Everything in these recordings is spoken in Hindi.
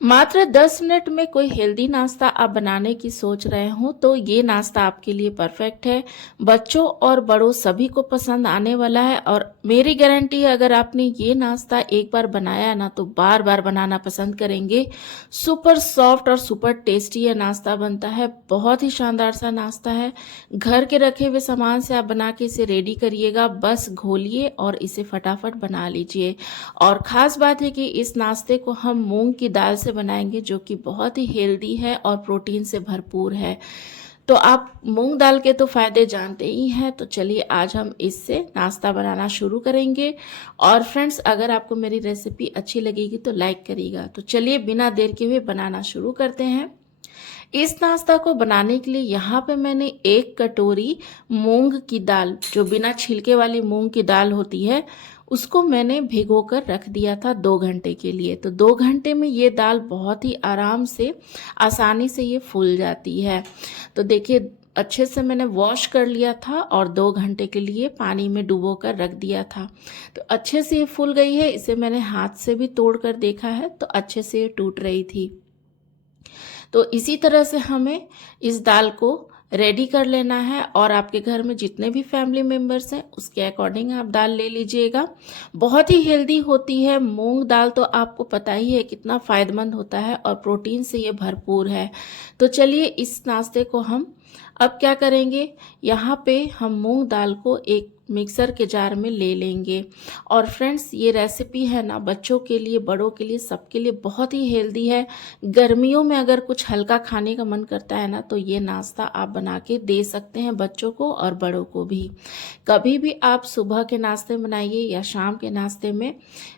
मात्र 10 मिनट में कोई हेल्दी नाश्ता आप बनाने की सोच रहे हो तो ये नाश्ता आपके लिए परफेक्ट है। बच्चों और बड़ों सभी को पसंद आने वाला है और मेरी गारंटी है अगर आपने ये नाश्ता एक बार बनाया ना तो बार बार बनाना पसंद करेंगे। सुपर सॉफ्ट और सुपर टेस्टी ये नाश्ता बनता है। बहुत ही शानदार सा नाश्ता है। घर के रखे हुए सामान से आप बना के इसे रेडी करिएगा, बस घोलिए और इसे फटाफट बना लीजिए। और ख़ास बात है कि इस नाश्ते को हम मूंग की दाल से बनाएंगे जो कि बहुत ही हेल्दी है और प्रोटीन से भरपूर है। तो आप मूंग दाल के तो फ़ायदे जानते ही हैं। तो चलिए आज हम इससे नाश्ता बनाना शुरू करेंगे। और फ्रेंड्स, अगर आपको मेरी रेसिपी अच्छी लगेगी तो लाइक करिएगा। तो चलिए बिना देर के हुए बनाना शुरू करते हैं। इस नाश्ता को बनाने के लिए यहाँ पे मैंने 1 कटोरी मूंग की दाल, जो बिना छिलके वाली मूंग की दाल होती है, उसको मैंने भिगो कर रख दिया था 2 घंटे के लिए। तो 2 घंटे में ये दाल बहुत ही आराम से, आसानी से ये फूल जाती है। तो देखिए अच्छे से मैंने वॉश कर लिया था और 2 घंटे के लिए पानी में डुबो कर रख दिया था। तो अच्छे से ये फूल गई है। इसे मैंने हाथ से भी तोड़ कर देखा है तो अच्छे से ये टूट रही थी। तो इसी तरह से हमें इस दाल को रेडी कर लेना है और आपके घर में जितने भी फैमिली मेम्बर्स हैं उसके अकॉर्डिंग आप दाल ले लीजिएगा। बहुत ही हेल्दी होती है मूंग दाल, तो आपको पता ही है कितना फ़ायदेमंद होता है और प्रोटीन से ये भरपूर है। तो चलिए इस नाश्ते को हम अब क्या करेंगे, यहाँ पे हम मूंग दाल को एक मिक्सर के जार में ले लेंगे। और फ्रेंड्स, ये रेसिपी है ना बच्चों के लिए, बड़ों के लिए, सबके लिए बहुत ही हेल्दी है। गर्मियों में अगर कुछ हल्का खाने का मन करता है ना तो ये नाश्ता आप बना के दे सकते हैं बच्चों को और बड़ों को भी। कभी भी आप सुबह के नाश्ते में बनाइए या शाम के नाश्ते में,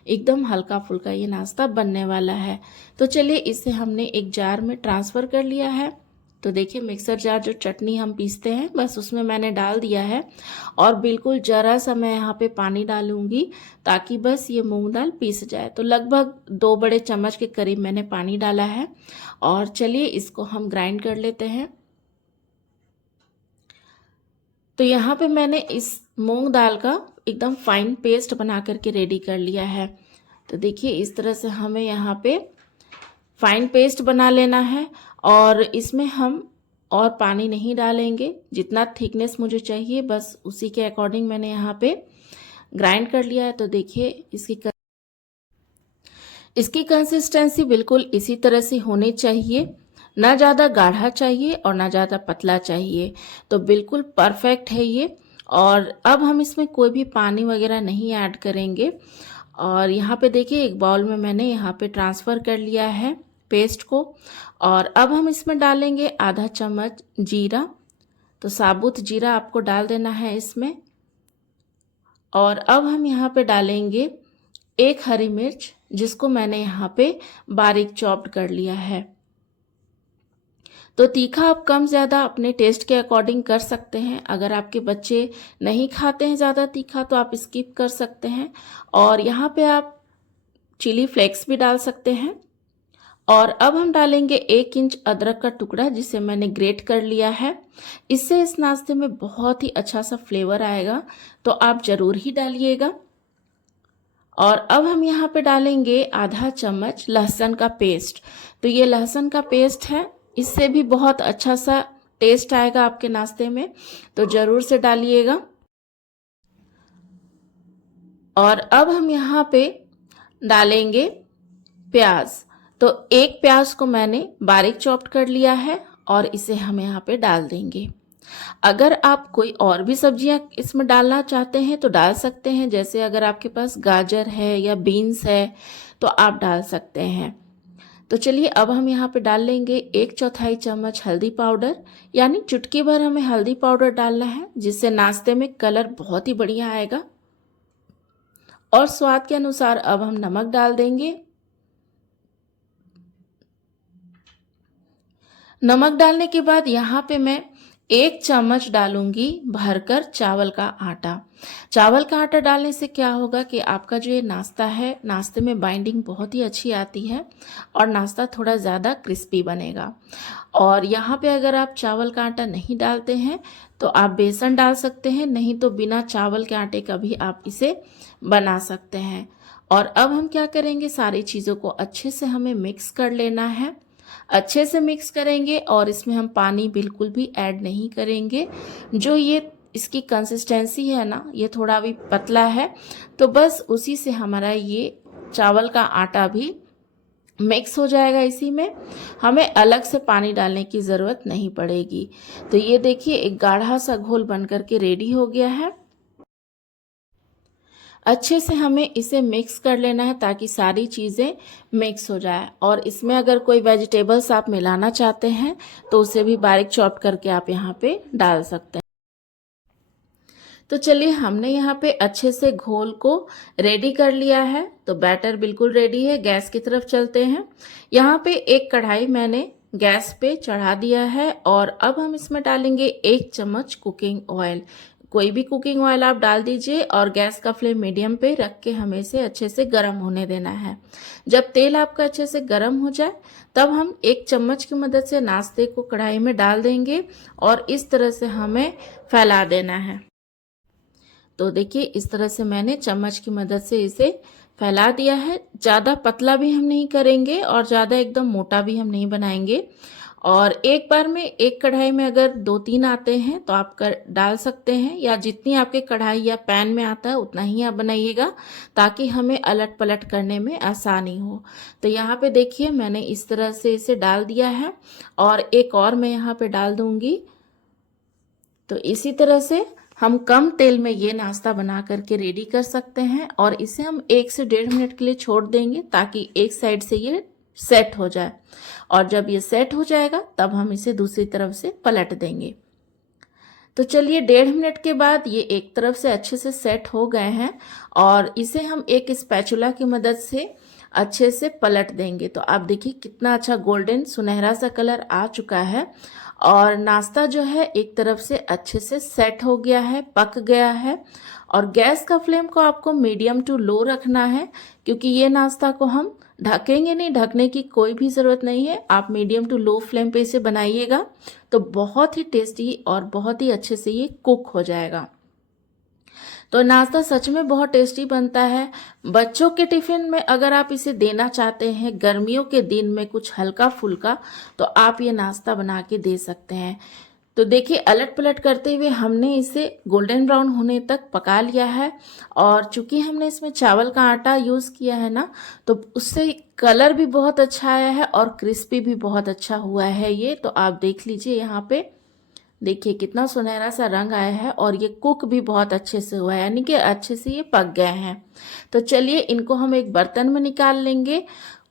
एकदम हल्का फुल्का ये नाश्ता बनने वाला है। तो चलिए इसे हमने एक जार में ट्रांसफ़र कर लिया है। तो देखिए मिक्सर जार जो चटनी हम पीसते हैं बस उसमें मैंने डाल दिया है और बिल्कुल ज़रा सा मैं यहाँ पे पानी डालूंगी ताकि बस ये मूंग दाल पीस जाए। तो लगभग 2 बड़े चम्मच के करीब मैंने पानी डाला है और चलिए इसको हम ग्राइंड कर लेते हैं। तो यहाँ पे मैंने इस मूंग दाल का एकदम फाइन पेस्ट बना करके रेडी कर लिया है। तो देखिए इस तरह से हमें यहाँ पे फाइन पेस्ट बना लेना है और इसमें हम और पानी नहीं डालेंगे। जितना थिकनेस मुझे चाहिए बस उसी के अकॉर्डिंग मैंने यहाँ पे ग्राइंड कर लिया है। तो देखिए इसकी कंसिस्टेंसी बिल्कुल इसी तरह से होनी चाहिए, ना ज़्यादा गाढ़ा चाहिए और ना ज़्यादा पतला चाहिए। तो बिल्कुल परफेक्ट है ये। और अब हम इसमें कोई भी पानी वगैरह नहीं ऐड करेंगे। और यहाँ पे देखिए एक बाउल में मैंने यहाँ पे ट्रांसफ़र कर लिया है पेस्ट को। और अब हम इसमें डालेंगे आधा चम्मच जीरा। तो साबुत जीरा आपको डाल देना है इसमें। और अब हम यहाँ पे डालेंगे 1 हरी मिर्च, जिसको मैंने यहाँ पे बारीक चॉप्ड कर लिया है। तो तीखा आप कम ज़्यादा अपने टेस्ट के अकॉर्डिंग कर सकते हैं। अगर आपके बच्चे नहीं खाते हैं ज़्यादा तीखा तो आप स्किप कर सकते हैं। और यहाँ पे आप चिली फ्लेक्स भी डाल सकते हैं। और अब हम डालेंगे 1 इंच अदरक का टुकड़ा, जिसे मैंने ग्रेट कर लिया है। इससे इस नाश्ते में बहुत ही अच्छा सा फ्लेवर आएगा, तो आप ज़रूर ही डालिएगा। और अब हम यहाँ पे डालेंगे आधा चम्मच लहसुन का पेस्ट। तो ये लहसुन का पेस्ट है, इससे भी बहुत अच्छा सा टेस्ट आएगा आपके नाश्ते में, तो ज़रूर से डालिएगा। और अब हम यहाँ पे डालेंगे प्याज। तो 1 प्याज को मैंने बारीक चॉप्ड कर लिया है और इसे हम यहाँ पे डाल देंगे। अगर आप कोई और भी सब्जियां इसमें डालना चाहते हैं तो डाल सकते हैं, जैसे अगर आपके पास गाजर है या बीन्स है तो आप डाल सकते हैं। तो चलिए अब हम यहाँ पे डाल लेंगे 1/4 चम्मच हल्दी पाउडर, यानी चुटकी भर हमें हल्दी पाउडर डालना है, जिससे नाश्ते में कलर बहुत ही बढ़िया आएगा। और स्वाद के अनुसार अब हम नमक डाल देंगे। नमक डालने के बाद यहाँ पे मैं 1 चम्मच डालूंगी भरकर चावल का आटा। चावल का आटा डालने से क्या होगा कि आपका जो ये नाश्ता है, नाश्ते में बाइंडिंग बहुत ही अच्छी आती है और नाश्ता थोड़ा ज़्यादा क्रिस्पी बनेगा। और यहाँ पे अगर आप चावल का आटा नहीं डालते हैं तो आप बेसन डाल सकते हैं, नहीं तो बिना चावल के आटे का भी आप इसे बना सकते हैं। और अब हम क्या करेंगे, सारी चीज़ों को अच्छे से हमें मिक्स कर लेना है। अच्छे से मिक्स करेंगे और इसमें हम पानी बिल्कुल भी ऐड नहीं करेंगे। जो ये इसकी कंसिस्टेंसी है ना, ये थोड़ा भी पतला है, तो बस उसी से हमारा ये चावल का आटा भी मिक्स हो जाएगा। इसी में हमें अलग से पानी डालने की ज़रूरत नहीं पड़ेगी। तो ये देखिए एक गाढ़ा सा घोल बन करके रेडी हो गया है। अच्छे से हमें इसे मिक्स कर लेना है ताकि सारी चीज़ें मिक्स हो जाए। और इसमें अगर कोई वेजिटेबल्स आप मिलाना चाहते हैं तो उसे भी बारीक चॉप करके आप यहाँ पे डाल सकते हैं। तो चलिए हमने यहाँ पे अच्छे से घोल को रेडी कर लिया है, तो बैटर बिल्कुल रेडी है। गैस की तरफ चलते हैं। यहाँ पे एक कढ़ाई मैंने गैस पे चढ़ा दिया है और अब हम इसमें डालेंगे 1 चम्मच कुकिंग ऑयल। कोई भी कुकिंग ऑयल आप डाल दीजिए और गैस का फ्लेम मीडियम पे रख के हमें इसे अच्छे से गर्म होने देना है। जब तेल आपका अच्छे से गर्म हो जाए तब हम 1 चम्मच की मदद से नाश्ते को कढ़ाई में डाल देंगे और इस तरह से हमें फैला देना है। तो देखिए इस तरह से मैंने चम्मच की मदद से इसे फैला दिया है। ज़्यादा पतला भी हम नहीं करेंगे और ज़्यादा एकदम मोटा भी हम नहीं बनाएंगे। और एक बार में एक कढ़ाई में अगर 2-3 आते हैं तो आप डाल सकते हैं, या जितनी आपके कढ़ाई या पैन में आता है उतना ही आप बनाइएगा ताकि हमें अलट पलट करने में आसानी हो। तो यहाँ पे देखिए मैंने इस तरह से इसे डाल दिया है और एक और मैं यहाँ पे डाल दूँगी। तो इसी तरह से हम कम तेल में ये नाश्ता बना करके रेडी कर सकते हैं और इसे हम 1 से 1.5 मिनट के लिए छोड़ देंगे ताकि एक साइड से ये सेट हो जाए। और जब ये सेट हो जाएगा तब हम इसे दूसरी तरफ से पलट देंगे। तो चलिए 1.5 मिनट के बाद ये एक तरफ से अच्छे से सेट हो गए हैं और इसे हम एक स्पैचुला की मदद से अच्छे से पलट देंगे। तो आप देखिए कितना अच्छा गोल्डन सुनहरा सा कलर आ चुका है और नाश्ता जो है एक तरफ से अच्छे से सेट हो गया है, पक गया है। और गैस का फ्लेम को आपको मीडियम टू लो रखना है क्योंकि ये नाश्ता को हम ढकेंगे नहीं, ढकने की कोई भी ज़रूरत नहीं है। आप मीडियम टू लो फ्लेम पे इसे बनाइएगा तो बहुत ही टेस्टी और बहुत ही अच्छे से ये कुक हो जाएगा। तो नाश्ता सच में बहुत टेस्टी बनता है। बच्चों के टिफ़िन में अगर आप इसे देना चाहते हैं गर्मियों के दिन में कुछ हल्का फुल्का, तो आप ये नाश्ता बना के दे सकते हैं। तो देखिए अलट पलट करते हुए हमने इसे गोल्डन ब्राउन होने तक पका लिया है और चूंकि हमने इसमें चावल का आटा यूज़ किया है ना, तो उससे कलर भी बहुत अच्छा आया है और क्रिस्पी भी बहुत अच्छा हुआ है ये। तो आप देख लीजिए यहाँ पे देखिए कितना सुनहरा सा रंग आया है और ये कुक भी बहुत अच्छे से हुआ है, यानी कि अच्छे से ये पक गए हैं। तो चलिए इनको हम एक बर्तन में निकाल लेंगे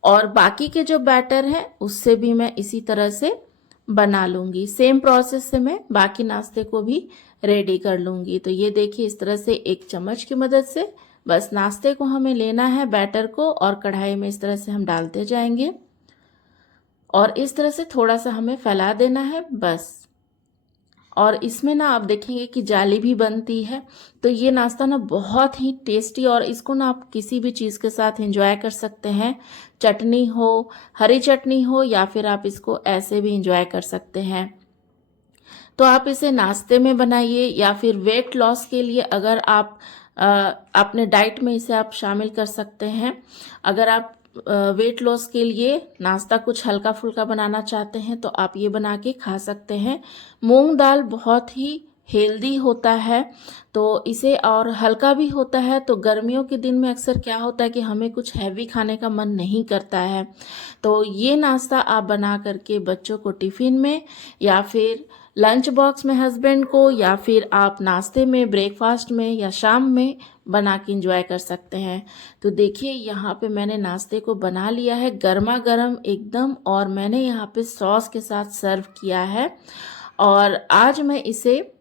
और बाकी के जो बैटर हैं उससे भी मैं इसी तरह से बना लूँगी। सेम प्रोसेस से मैं बाकी नाश्ते को भी रेडी कर लूँगी। तो ये देखिए इस तरह से 1 चम्मच की मदद से बस नाश्ते को हमें लेना है बैटर को और कढ़ाई में इस तरह से हम डालते जाएंगे और इस तरह से थोड़ा सा हमें फैला देना है बस। और इसमें ना आप देखेंगे कि जाली भी बनती है। तो ये नाश्ता ना बहुत ही टेस्टी और इसको ना आप किसी भी चीज़ के साथ एंजॉय कर सकते हैं। चटनी हो, हरी चटनी हो, या फिर आप इसको ऐसे भी एंजॉय कर सकते हैं। तो आप इसे नाश्ते में बनाइए या फिर वेट लॉस के लिए अगर आप अपने डाइट में इसे आप शामिल कर सकते हैं। अगर आप वेट लॉस के लिए नाश्ता कुछ हल्का फुल्का बनाना चाहते हैं तो आप ये बना के खा सकते हैं। मूंग दाल बहुत ही हेल्दी होता है तो इसे और हल्का भी होता है। तो गर्मियों के दिन में अक्सर क्या होता है कि हमें कुछ हैवी खाने का मन नहीं करता है, तो ये नाश्ता आप बना करके बच्चों को टिफ़िन में या फिर लंच बॉक्स में हस्बैंड को या फिर आप नाश्ते में, ब्रेकफास्ट में या शाम में बना के इंजॉय कर सकते हैं। तो देखिए यहाँ पे मैंने नाश्ते को बना लिया है गर्मा गर्म एकदम और मैंने यहाँ पे सॉस के साथ सर्व किया है। और आज मैं इसे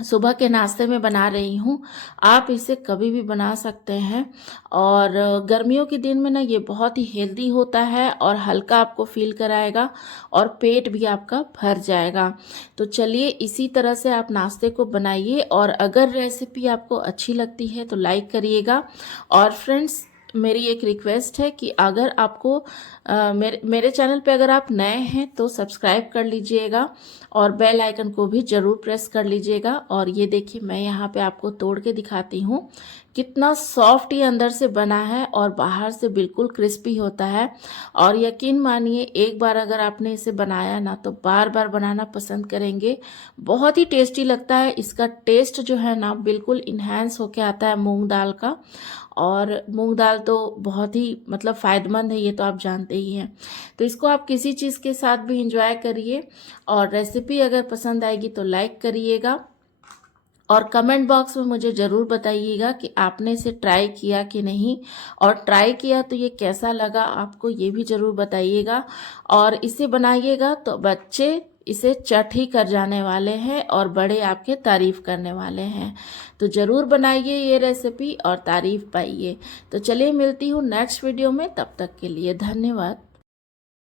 सुबह के नाश्ते में बना रही हूँ। आप इसे कभी भी बना सकते हैं और गर्मियों के दिन में ना ये बहुत ही हेल्दी होता है और हल्का आपको फील कराएगा और पेट भी आपका भर जाएगा। तो चलिए इसी तरह से आप नाश्ते को बनाइए और अगर रेसिपी आपको अच्छी लगती है तो लाइक करिएगा। और फ्रेंड्स मेरी एक रिक्वेस्ट है कि अगर आपको मेरे चैनल पे अगर आप नए हैं तो सब्सक्राइब कर लीजिएगा और बेल आइकन को भी ज़रूर प्रेस कर लीजिएगा। और ये देखिए मैं यहाँ पे आपको तोड़ के दिखाती हूँ कितना सॉफ्ट ये अंदर से बना है और बाहर से बिल्कुल क्रिस्पी होता है। और यकीन मानिए एक बार अगर आपने इसे बनाया ना तो बार बार बनाना पसंद करेंगे। बहुत ही टेस्टी लगता है। इसका टेस्ट जो है ना बिल्कुल इन्हेंस होके आता है मूंग दाल का। और मूंग दाल तो बहुत ही मतलब फ़ायदेमंद है, ये तो आप जानते ही हैं। तो इसको आप किसी चीज़ के साथ भी इंजॉय करिए। और रेसिपी अगर पसंद आएगी तो लाइक करिएगा और कमेंट बॉक्स में मुझे ज़रूर बताइएगा कि आपने इसे ट्राई किया कि नहीं, और ट्राई किया तो ये कैसा लगा आपको, ये भी ज़रूर बताइएगा। और इसे बनाइएगा तो बच्चे इसे चट ही कर जाने वाले हैं और बड़े आपके तारीफ़ करने वाले हैं। तो ज़रूर बनाइए ये रेसिपी और तारीफ़ पाइए। तो चलिए मिलती हूँ नेक्स्ट वीडियो में, तब तक के लिए धन्यवाद।